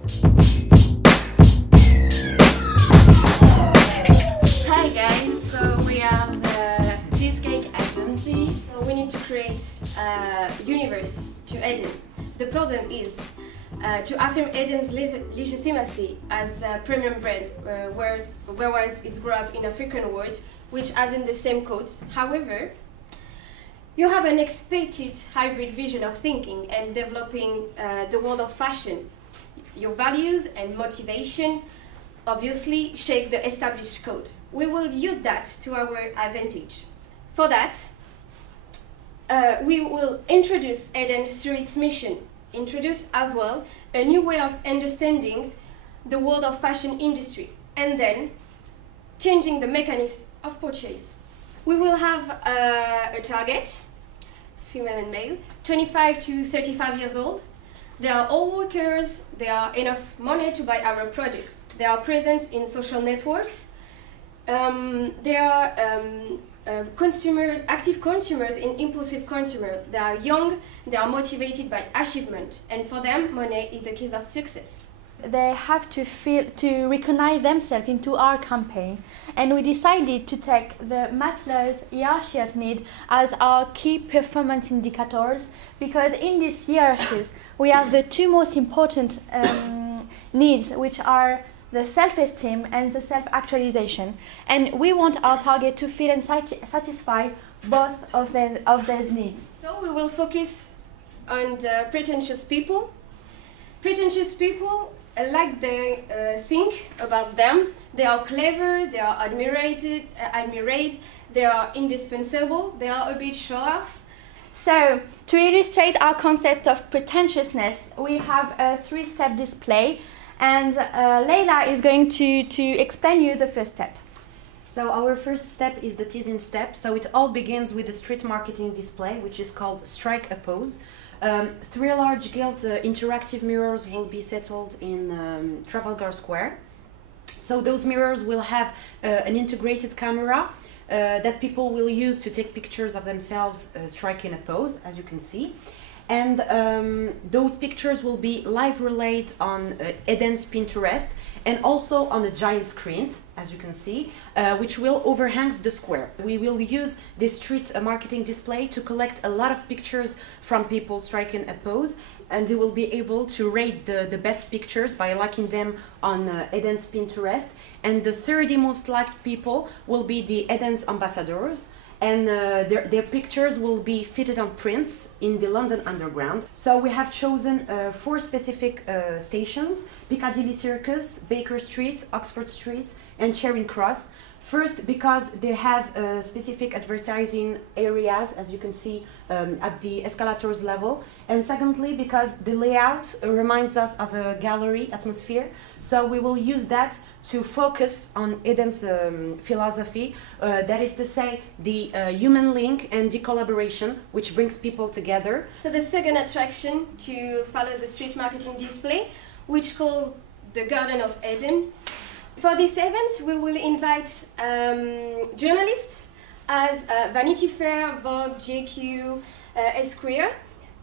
Hi guys, so we are the Cheesecake Agency. So we need to create a universe to Eden. The problem is to affirm Eden's legitimacy as a premium brand, whereas it's grown up in African world, which has in the same codes. However, you have an expected hybrid vision of thinking and developing the world of fashion. Your values and motivation obviously shake the established code. We will use that to our advantage. For that, we will introduce Eden through its mission, introduce as well a new way of understanding the world of fashion industry, and then changing the mechanism of purchase. We will have a target, female and male, 25 to 35 years old. They are all workers, they are enough money to buy our products. They are present in social networks. They are active consumers and impulsive consumers. They are young, they are motivated by achievement, and for them, money is the key of success. They have to recognize themselves into our campaign, and we decided to take the Maslow's hierarchy of need as our key performance indicators, because in these hierarchies we have the two most important needs, which are the self-esteem and the self-actualization, and we want our target to feel and satisfy both of those needs. So we will focus on the pretentious people. Pretentious people, like they think about them, they are clever, they are admired, they are indispensable, they are a bit show-off. So, to illustrate our concept of pretentiousness, we have a 3-step display, and Leila is going to explain you the first step. So our first step is the teasing step. So it all begins with a street marketing display, which is called Strike a Pose. 3 large gilt interactive mirrors will be settled in Trafalgar Square. So those mirrors will have an integrated camera that people will use to take pictures of themselves striking a pose, as you can see. And those pictures will be live relayed on Eden's Pinterest and also on a giant screen, as you can see, which will overhang the square. We will use this street marketing display to collect a lot of pictures from people striking a pose, and they will be able to rate the best pictures by liking them on Eden's Pinterest. And the 30 most liked people will be the Eden's ambassadors, and their pictures will be fitted on prints in the London Underground. So we have chosen 4 specific stations: Piccadilly Circus, Baker Street, Oxford Street, and Charing Cross. First, because they have specific advertising areas, as you can see at the escalators level. And secondly, because the layout reminds us of a gallery atmosphere. So we will use that to focus on Eden's philosophy, that is to say, the human link and the collaboration, which brings people together. So the second attraction to follow the street marketing display, which called the Garden of Eden. For this event, we will invite journalists as Vanity Fair, Vogue, GQ, Esquire,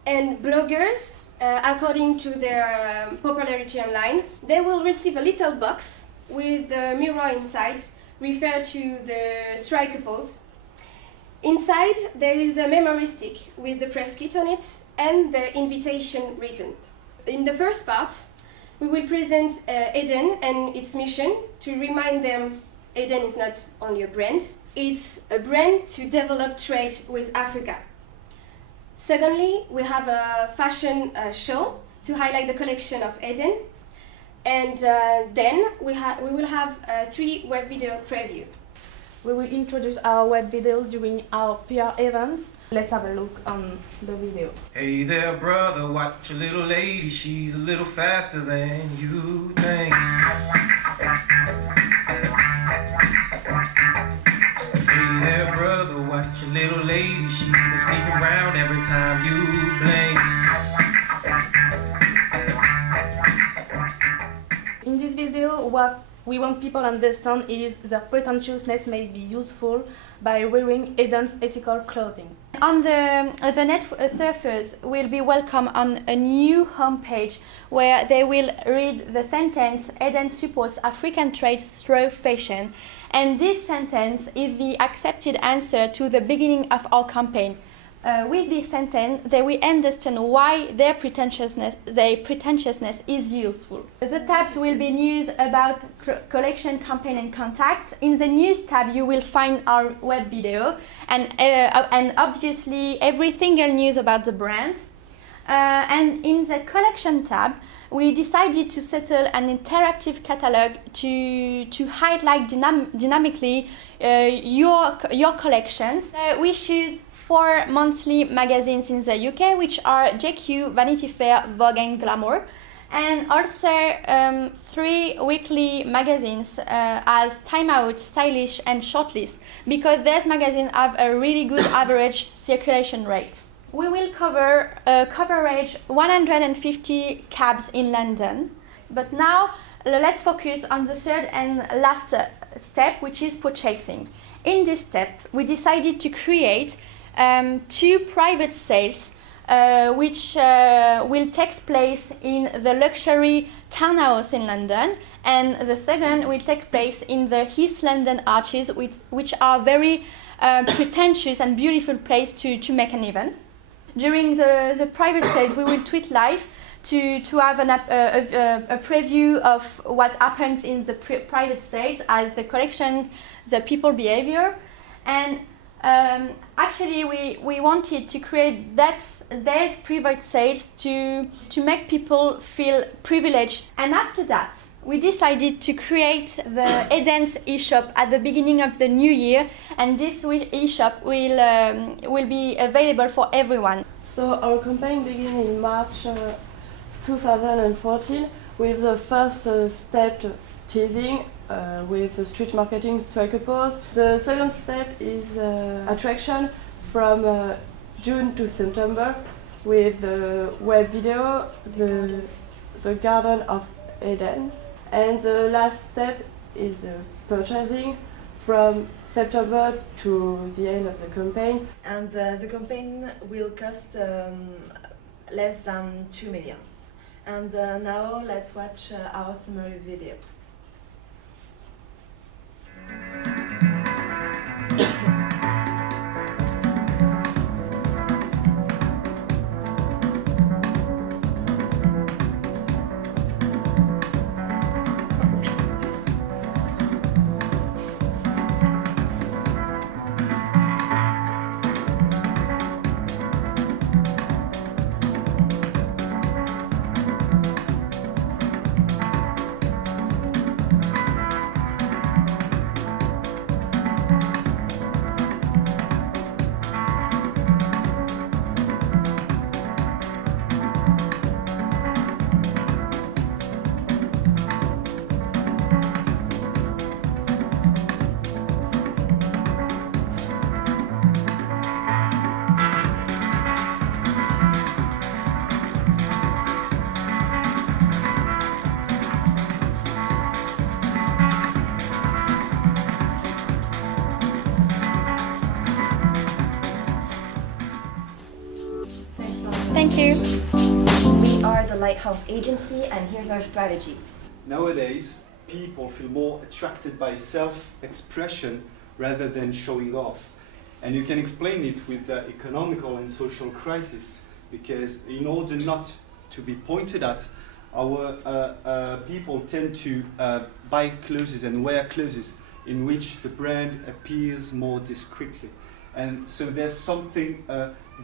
and bloggers according to their popularity online. They will receive a little box with the mirror inside, referred to the striker pose. Inside, there is a memory stick with the press kit on it and the invitation written. In the first part, we will present Eden and its mission to remind them Eden is not only a brand, it's a brand to develop trade with Africa. Secondly, we have a fashion show to highlight the collection of Eden. And then we will have 3 web video preview. We will introduce our web videos during our PR events. Let's have a look on the video. Hey there, brother, watch a little lady. She's a little faster than you think. Hey there, brother, watch a little lady. She been sneaking around every time you blink. In this video, what we want people to understand is that pretentiousness may be useful by wearing Eden's ethical clothing. On the net surfers will be welcome on a new homepage where they will read the sentence Eden supports African trade through fashion, and this sentence is the accepted answer to the beginning of our campaign. With this sentence, they will understand why their pretentiousness is useful. The tabs will be news about collection, campaign, and contact. In the news tab, you will find our web video and obviously every single news about the brand. And in the collection tab, we decided to settle an interactive catalog to highlight dynamically your collections. We choose 4 monthly magazines in the UK, which are GQ, Vanity Fair, Vogue and Glamour, and also 3 weekly magazines as Time Out, Stylish and Shortlist, because these magazines have a really good average circulation rate. We will coverage 150 cabs in London, but now let's focus on the third and last step, which is purchasing. In this step, we decided to create 2 private sales which will take place in the luxury townhouse in London, and the second will take place in the East London Arches, which are very pretentious and beautiful place to make an event. During the private sales, we will tweet live to have a preview of what happens in the private sales, as the collections, the people behavior, and actually we wanted to create these private sales to make people feel privileged. And after that, we decided to create the Eden's e-shop at the beginning of the new year, and this e-shop will be available for everyone. So our campaign began in March 2014 with the first step teasing with the street marketing strike a pose. The second step is attraction from June to September with the web video, the Garden of Eden. And the last step is purchasing from September to the end of the campaign. And the campaign will cost less than 2 million. And now let's watch our summary video. Thank you. We are the Lighthouse Agency, and here's our strategy. Nowadays, people feel more attracted by self-expression rather than showing off. And you can explain it with the economical and social crisis, because in order not to be pointed at, our people tend to buy clothes and wear clothes in which the brand appears more discreetly. And so there's something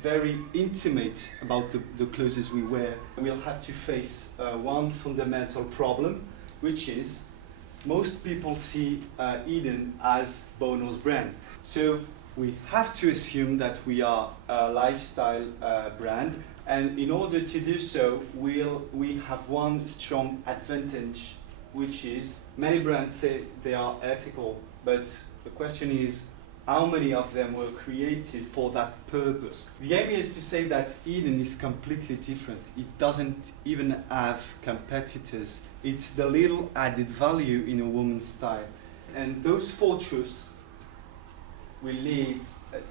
very intimate about the clothes we wear. We'll have to face one fundamental problem, which is most people see Eden as Bono's brand. So we have to assume that we are a lifestyle brand, and in order to do so, we have one strong advantage, which is many brands say they are ethical, but the question is, how many of them were created for that purpose. The aim is to say that Eden is completely different. It doesn't even have competitors. It's the little added value in a woman's style. And those 4 truths will lead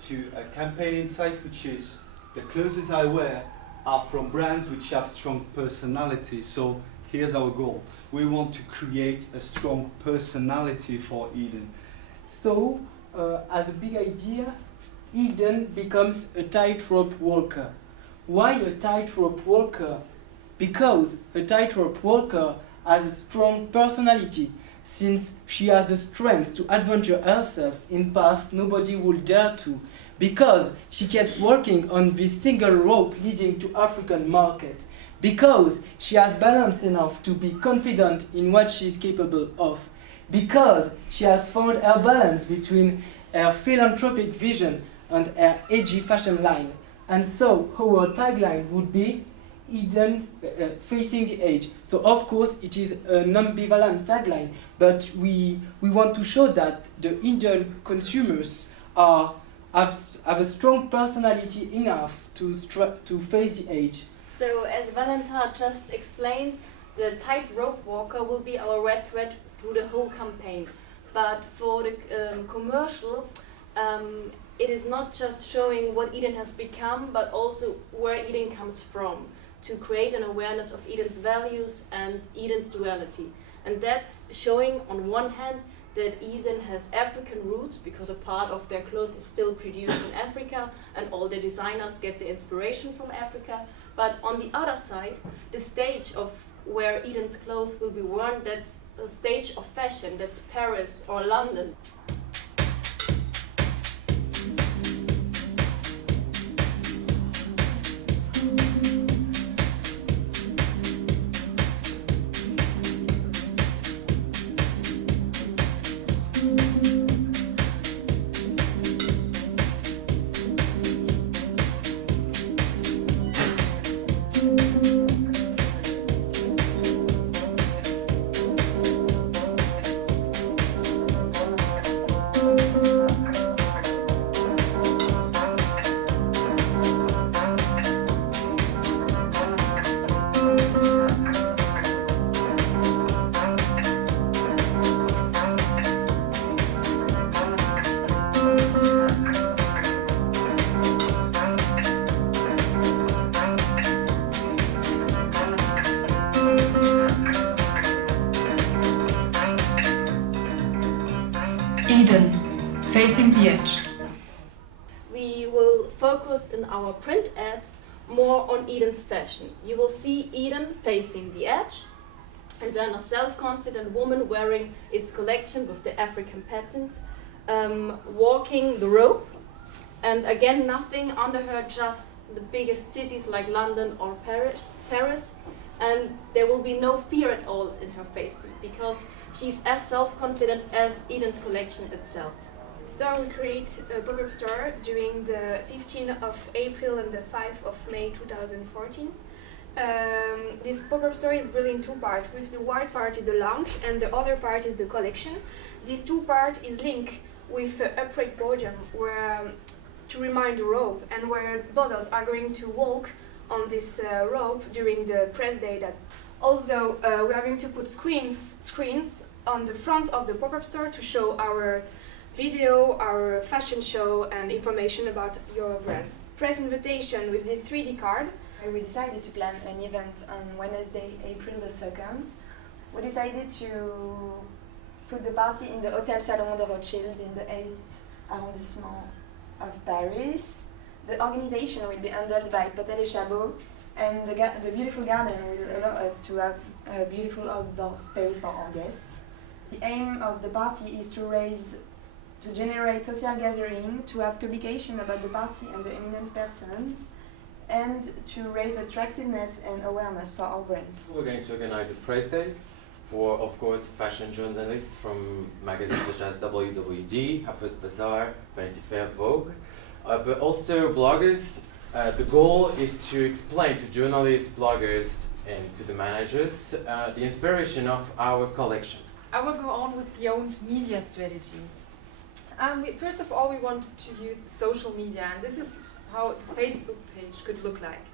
to a campaign insight, which is the clothes I wear are from brands which have strong personalities. So here's our goal. We want to create a strong personality for Eden. So, as a big idea, Eden becomes a tightrope walker. Why a tightrope walker? Because a tightrope walker has a strong personality, since she has the strength to adventure herself in paths nobody would dare to, because she kept working on this single rope leading to African market, because she has balance enough to be confident in what she is capable of, because she has found her balance between her philanthropic vision and her edgy fashion line. And so our tagline would be Eden facing the edge. So of course it is an ambivalent tagline, but we want to show that the Indian consumers have a strong personality enough to face the edge. So as Valentin just explained, the tightrope walker will be our red thread through the whole campaign. But for the commercial, it is not just showing what Eden has become, but also where Eden comes from, to create an awareness of Eden's values and Eden's duality. And that's showing on one hand that Eden has African roots, because a part of their clothes is still produced in Africa and all the designers get the inspiration from Africa. But on the other side, the stage of where Eden's clothes will be worn, that's a stage of fashion, that's Paris or London. Eden, facing the edge. We will focus in our print ads more on Eden's fashion. You will see Eden facing the edge, and then a self-confident woman wearing its collection with the African patterns, walking the rope, and again nothing under her, just the biggest cities like London or Paris, and there will be no fear at all in her face, because she's as self-confident as Eden's collection itself. So we create a pop-up store during the 15th of April and the 5th of May 2014. This pop-up store is built in 2 parts. With the white part is the lounge and the other part is the collection. This 2 parts is linked with an upright podium where to remind the rope, and where models are going to walk on this rope during the press day. That also we are going to put screens on the front of the pop-up store to show our video, our fashion show, and information about your brand. Press invitation with the 3D card. We decided to plan an event on Wednesday, April the 2nd. We decided to put the party in the Hotel Salomon de Rothschild in the 8th arrondissement of Paris. The organization will be handled by Patel et Chabot, and the beautiful garden will allow us to have a beautiful outdoor space for our guests. The aim of the party is to generate social gathering, to have publication about the party and the eminent persons, and to raise attractiveness and awareness for our brands. We're going to organize a press day for, of course, fashion journalists from magazines such as WWD, Harper's Bazaar, Vanity Fair, Vogue, but also bloggers. The goal is to explain to journalists, bloggers, and to the managers the inspiration of our collection. I will go on with the owned media strategy. First of all, we wanted to use social media, and this is how the Facebook page could look like.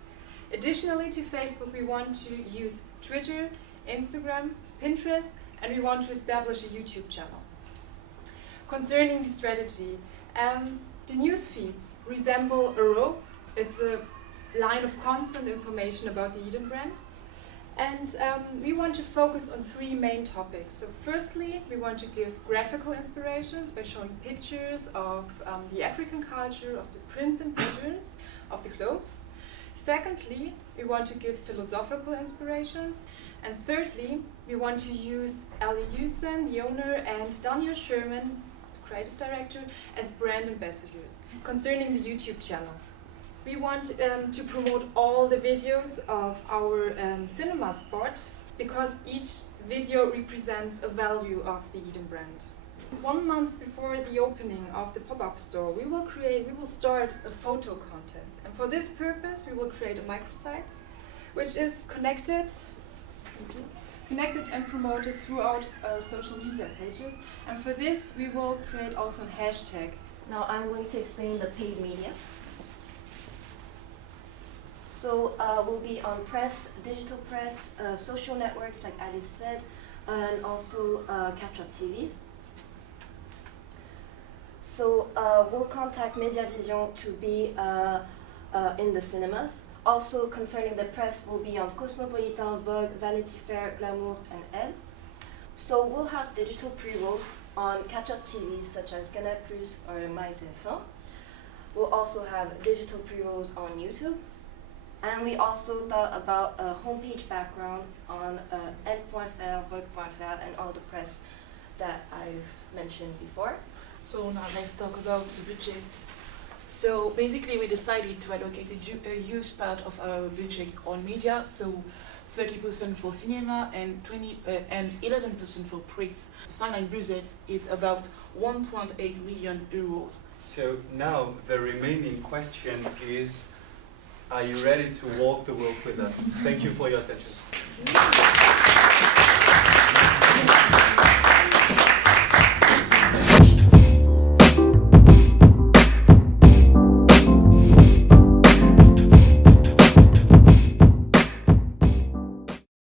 Additionally to Facebook, we want to use Twitter, Instagram, Pinterest, and we want to establish a YouTube channel. Concerning the strategy, the news feeds resemble a rope. It's a line of constant information about the Eden brand. And we want to focus on 3 main topics. So firstly, we want to give graphical inspirations by showing pictures of the African culture, of the prints and patterns of the clothes. Secondly, we want to give philosophical inspirations. And thirdly, we want to use Ali Hussein, the owner, and Daniel Sherman, the creative director, as brand ambassadors. Concerning the YouTube channel, we want to promote all the videos of our cinema spot, because each video represents a value of the Eden brand. 1 month before the opening of the pop-up store, we will start a photo contest. And for this purpose, we will create a microsite, which is connected and promoted throughout our social media pages. And for this, we will create also a hashtag. Now I'm going to explain the paid media. So we'll be on press, digital press, social networks like Alice said, and also catch-up TVs. So we'll contact Mediavision to be in the cinemas. Also concerning the press, we'll be on Cosmopolitan, Vogue, Vanity Fair, Glamour, and Elle. So we'll have digital pre-rolls on catch-up TVs such as Canal+ or MyTF1. We'll also have digital pre-rolls on YouTube. And we also thought about a homepage background on Elle.fr, Vogue.fr, and all the press that I've mentioned before. So now let's talk about the budget. So basically we decided to allocate a huge part of our budget on media, so 30% for cinema and 11% for press. The final budget is about 1.8 million euros. So now the remaining question is, are you ready to walk the world with us? Thank you for your attention.